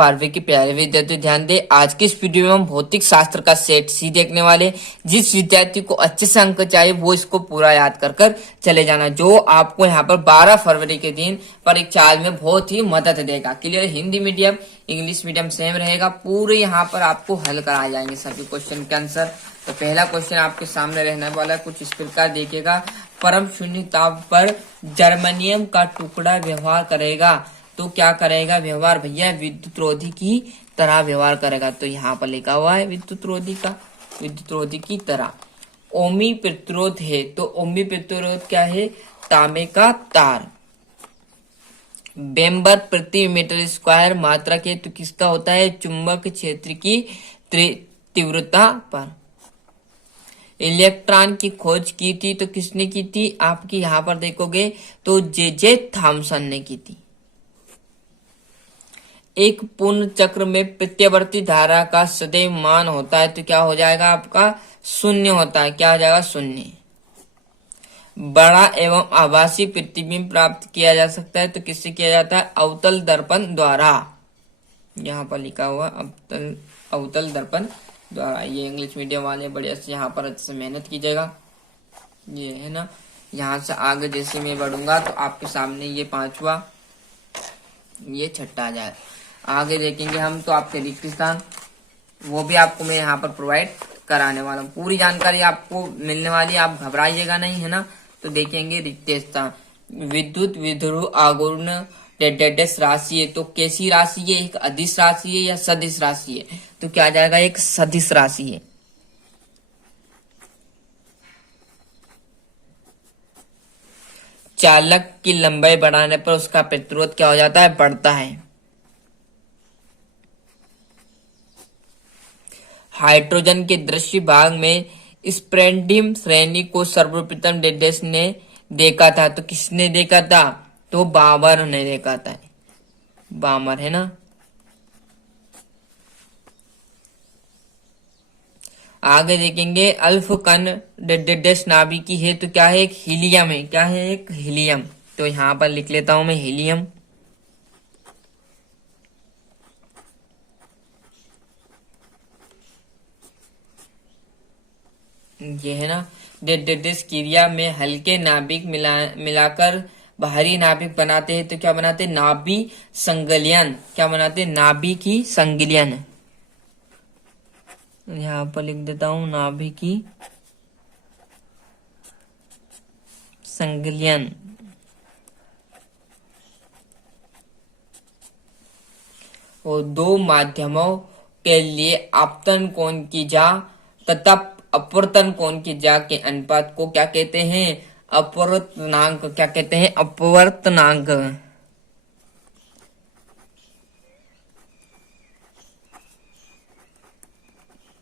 12वीं के प्यारे विद्यार्थी ध्यान दे। आज की इस वीडियो में हम भौतिक शास्त्र का सेट सी देखने वाले। जिस विद्यार्थी को अच्छे से अंक चाहिए वो इसको पूरा याद कर कर चले जाना, जो आपको यहाँ पर 12 फरवरी के दिन परीक्षा में बहुत ही मदद देगा। Clear? Hindi medium English medium same रहेगा, पूरे यहाँ पर आपको हल कराए जाएंगे सभी क्वेश्चन के आंसर। तो पहला क्वेश्चन आपके सामने रहने वाला है, कुछ इस प्रकार देखिएगा। परम शून्य ताप पर जर्मनियम का टुकड़ा व्यवहार करेगा तो क्या करेगा? व्यवहार भैया विद्युत रोधी की तरह व्यवहार करेगा। तो यहाँ पर लिखा हुआ है विद्युत रोधी की तरह। ओमी प्रतिरोध है, तो ओमी प्रतिरोध क्या है? तांबे का तार। बेम्बर प्रति मीटर स्क्वायर मात्रक है, तो किसका होता है? चुंबक क्षेत्र की तीव्रता पर। इलेक्ट्रॉन की खोज की थी तो किसने की थी? आपकी यहाँ पर देखोगे तो जे थॉमसन ने की थी। एक पूर्ण चक्र में प्रत्यावर्ती धारा का सदैव मान होता है, तो क्या हो जाएगा? आपका शून्य होता है। क्या हो जाएगा? शून्य। बड़ा एवं आभासी प्रतिबिंब प्राप्त किया जा सकता है, तो किससे किया जाता है? अवतल दर्पण द्वारा। यहाँ पर लिखा हुआ अवतल दर्पण द्वारा। ये इंग्लिश मीडियम वाले बढ़िया से यहाँ पर अच्छे से मेहनत कीजिएगा। ये है ना, यहाँ से आगे जैसे मैं बढ़ूंगा तो आपके सामने ये पांचवा, ये छठा आ जाए। आगे देखेंगे हम तो आपके रिक्त स्थान, वो भी आपको मैं यहाँ पर प्रोवाइड कराने वाला हूँ। पूरी जानकारी आपको मिलने वाली, आप घबराइएगा नहीं, है ना। तो देखेंगे रिक्त स्थान। विद्युत विध्रुव आघूर्ण डेडेस राशि है, तो कैसी राशि है? एक अदिश राशि है या सदिश राशि है? तो क्या आ जाएगा? एक सदिश राशि है। चालक की लंबाई बढ़ाने पर उसका प्रतिरोध क्या हो जाता है? बढ़ता है। हाइड्रोजन के दृश्य भाग में स्प्रेडियम श्रेणी को सर्वप्रथम डेडेस ने देखा था, तो किसने देखा था? तो बामर ने देखा था। बामर, है ना। आगे देखेंगे अल्फ कण डेडेस नाभिकी है, तो क्या है? एक हीलियम है। क्या है? एक हीलियम। तो यहां पर लिख लेता हूं मैं हीलियम। ये है ना, डेडेस क्रिया में हल्के नाभिक मिलाकर बाहरी नाभिक बनाते हैं, तो क्या बनाते हैं? नाभि संगलियन। क्या बनाते हैं? नाभि की संगलियन। यहाँ पर लिख देता हूं नाभि की संगलियन। और दो माध्यमों के लिए आपतन कोण की जा तथा अपवर्तन कोण की जा के अनुपात को क्या कहते हैं? अपवर्तनांक। क्या कहते हैं? अपवर्तनांक।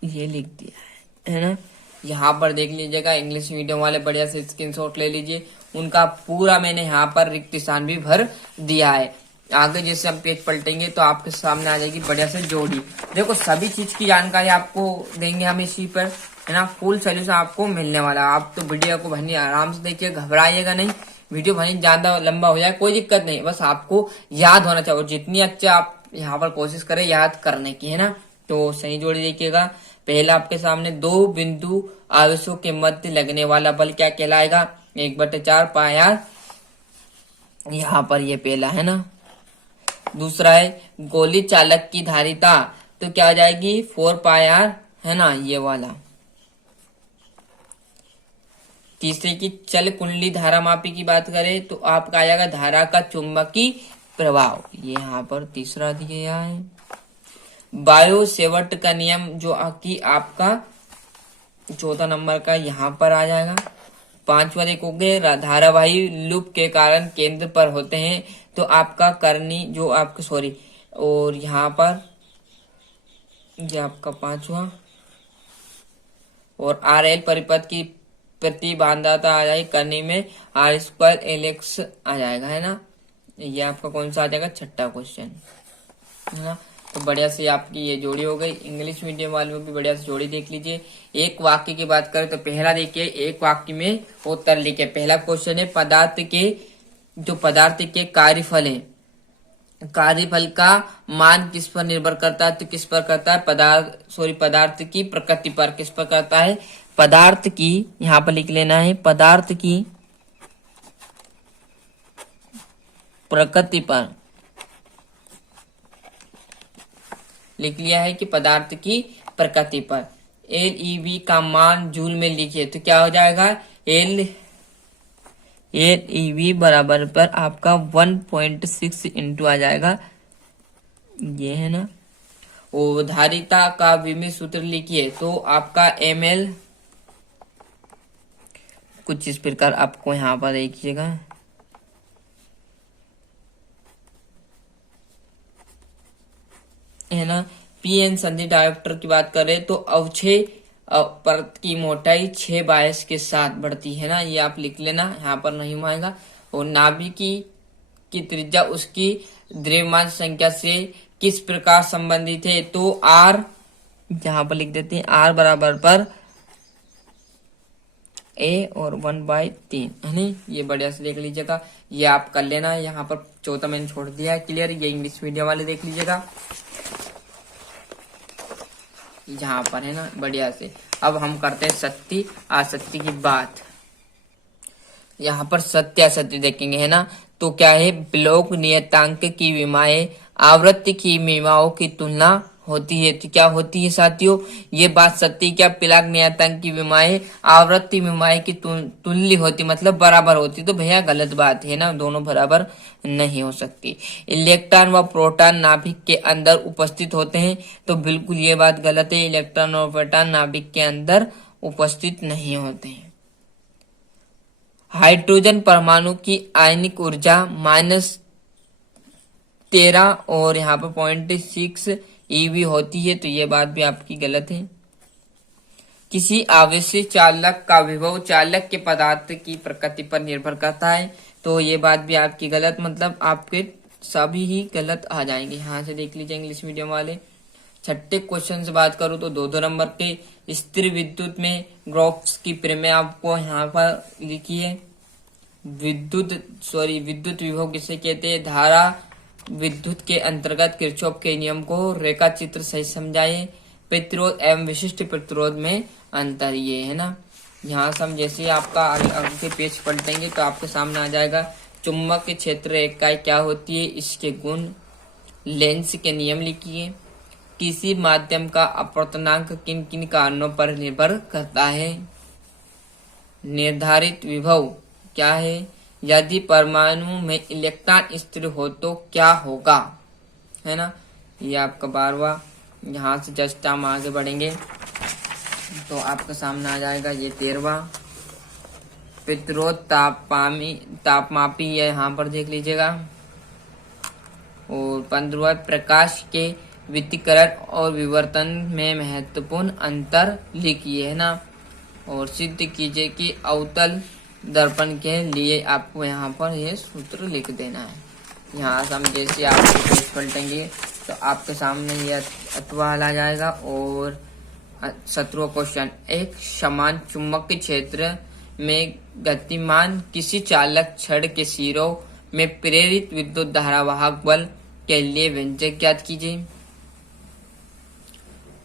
ये लिख दिया है ना। यहाँ पर देख लीजिएगा, इंग्लिश मीडियम वाले बढ़िया से स्क्रीनशॉट ले लीजिए। उनका पूरा मैंने यहाँ पर रिक्त स्थान भी भर दिया है। आगे जैसे हम पेज पलटेंगे तो आपके सामने आ जाएगी बढ़िया से जोड़ी। देखो सभी चीज की जानकारी आपको देंगे हम इसी पर, है ना। फुल सोल्यूशन आपको मिलने वाला। आप तो वीडियो को भरनी आराम से देखिए, घबराइएगा नहीं। वीडियो भरनी ज्यादा लंबा हो जाए कोई दिक्कत नहीं, बस आपको याद होना चाहिए। जितनी अच्छा आप यहाँ पर कोशिश करें याद करने की, है ना। तो सही जोड़ी देखिएगा। पहला आपके सामने दो बिंदु आवेशों के मध्य लगने वाला बल क्या कहलाएगा? 1/4 पाया। यहाँ पर ये पहला है ना। दूसरा है गोली चालक की धारिता, तो क्या आ जाएगी? 4 पाया, है ना, ये वाला। तीसरे की चल कुंडली धारा मापी की बात करें तो आपका आ जाएगा धारा का चुंबकीय प्रभाव। ये यहाँ पर तीसरा दिया है। बायो सेवर्ट का नियम जो कि आपका 14 नंबर का यहाँ पर आ जाएगा। पांचवा देखोगे धारावाही लूप के कारण केंद्र पर होते हैं, तो आपका करनी जो आपका सॉरी, और यहाँ पर ये आपका पांचवा। और RL परिपथ की प्रतिबांधता आ जाएगी करनी में R²LX आ जाएगा, है ना। ये आपका कौन सा आ जाएगा? छठा क्वेश्चन, है ना। तो बढ़िया से आपकी ये जोड़ी हो गई। इंग्लिश मीडियम वाले में भी बढ़िया से जोड़ी देख लीजिए। एक वाक्य की बात करें तो पहला देखिए, एक वाक्य में उत्तर लिखे। पहला क्वेश्चन है पदार्थ के कार्यफल है कार्यफल का मान किस पर निर्भर करता है? तो किस पर करता है? पदार्थ की प्रकृति पर। किस पर करता है? पदार्थ की, यहां पर लिख लेना है, पदार्थ की प्रकृति पर। लिख लिया है कि पदार्थ की प्रकृति पर। LeV का मान जूल में लिखिए तो क्या हो जाएगा? LeV बराबर पर आपका 1.6 इंटू आ जाएगा, ये है ना। और धारिता का विमित सूत्र लिखिए तो आपका ml कुछ इस प्रकार आपको यहाँ पर देखिएगा, है ना। पीएन संधि डायोप्टर की बात करें तो अवक्षय परत की मोटाई 6/22 के साथ बढ़ती है ना, ये आप लिख लेना, यहाँ पर नहीं आएगा। और नाभिक की त्रिज्या उसकी द्रव्यमान संख्या से किस प्रकार संबंधित है? तो R, यहाँ पर लिख देते हैं R बराबर पर A और 1/3, है नहीं। ये बढ़िया से देख लीजिएगा, ये आप कर लेना। यहाँ पर चौथा मैंने छोड़ दिया है, क्लियर। ये इंग्लिश मीडियम वाले देख लीजिएगा, यहाँ पर है ना, बढ़िया से। अब हम करते हैं सत्य असत्य की बात। यहाँ पर सत्य असत्य देखेंगे, है ना। तो क्या है? ब्लॉक नियतांक की विमाएं आवृत्ति की विमाओं की तुलना होती है। तो क्या होती है साथियों? ये बात सत्य। क्या प्लाक नियतांक की विमाएं आवृत्ति विमाएं की तुल्य होती, मतलब बराबर होती? तो भैया गलत बात है ना, दोनों बराबर नहीं हो सकती। इलेक्ट्रॉन व प्रोटॉन नाभिक के अंदर उपस्थित होते हैं, तो बिल्कुल ये बात गलत है। इलेक्ट्रॉन और प्रोटॉन नाभिक के अंदर उपस्थित नहीं होते हैं। हाइड्रोजन परमाणु की आयनिक ऊर्जा -13 और यहाँ पर 0.6 EV होती है, तो ये बात भी आपकी गलत है। किसी आवेशी चालक का विभव चालक के पदार्थ की प्रकृति पर निर्भर करता है, तो ये बात भी आपकी गलत, मतलब आपके सभी ही गलत आ जाएंगे। यहाँ से देख लीजिए इंग्लिश मीडियम वाले। छठे क्वेश्चन से बात करूं तो 2 नंबर के स्थिर विद्युत में ग्रॉक्स की प्रमेय आपको यहाँ पर लिखी है। विद्युत विभव किसे कहते हैं? धारा विद्युत के अंतर्गत किरचॉफ के नियम को रेखा चित्र सही समझाइए। प्रतिरोध एवं विशिष्ट प्रतिरोध में अंतर, ये है ना। यहाँ से हम जैसे आपका आगे पेज पलटेंगे तो आपके सामने आ जाएगा चुंबक के क्षेत्र इकाई क्या होती है, इसके गुण, लेंस के नियम लिखिए। किसी माध्यम का अपवर्तनांक किन किन कारणों पर निर्भर करता है? निर्धारित विभव क्या है? यदि परमाणु में इलेक्ट्रॉन स्थिर हो तो क्या होगा, है ना। ये आपका 12वां। यहाँ से जस्ट हम आगे बढ़ेंगे तो आपके सामने आ जाएगा ये 13वां। प्रतिरोध तापमापी है, यहाँ पर देख लीजिएगा। और 15वां प्रकाश के विकिरण और विवर्तन में महत्वपूर्ण अंतर लिखिए, है ना। और सिद्ध कीजिए कि अवतल दर्पण के लिए आपको यहाँ पर ये सूत्र लिख देना है। यहाँ से हम जैसे आपके पेज पलटेंगे तो आपके सामने ये अतवाल आ जाएगा। और 17वां क्वेश्चन, एक समान चुंबकीय क्षेत्र में गतिमान किसी चालक छड़ के सिरों में प्रेरित विद्युत धारावाहक बल के लिए व्यंजक ज्ञात कीजिए।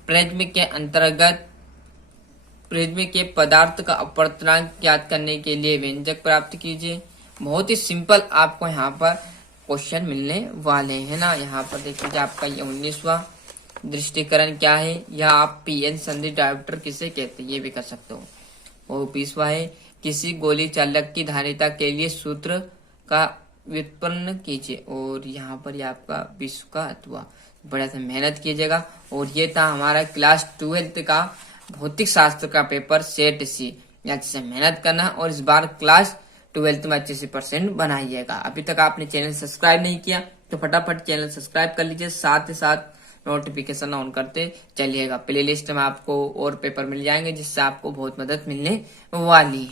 प्रिज्म के अंतर्गत प्रिज्म के पदार्थ का अपवर्तनांक ज्ञात करने के लिए व्यंजक प्राप्त कीजिए। बहुत ही सिंपल आपको यहाँ पर क्वेश्चन मिलने वाले हैं ना। यहाँ पर देख लीजिए आपका ये 19वां दृष्टिकरण क्या है, या आप पीएन संधि डायोप्टर किसे कहते हैं, ये भी कर सकते हो। और 20वां है, किसी गोली चालक की धारिता के लिए सूत्र का व्युत्पन्न कीजिए। और यहाँ पर ये आपका 20 का अथवा बड़ा सा मेहनत कीजिएगा। और ये था हमारा क्लास 12 का भौतिक शास्त्र का पेपर सेट सी। अच्छे से मेहनत करना और इस बार क्लास 12 में अच्छे से % बनाइएगा। अभी तक आपने चैनल सब्सक्राइब नहीं किया तो फटाफट चैनल सब्सक्राइब कर लीजिए, साथ ही साथ नोटिफिकेशन ऑन करते चलिएगा। प्लेलिस्ट में आपको और पेपर मिल जाएंगे जिससे आपको बहुत मदद मिलने वाली है।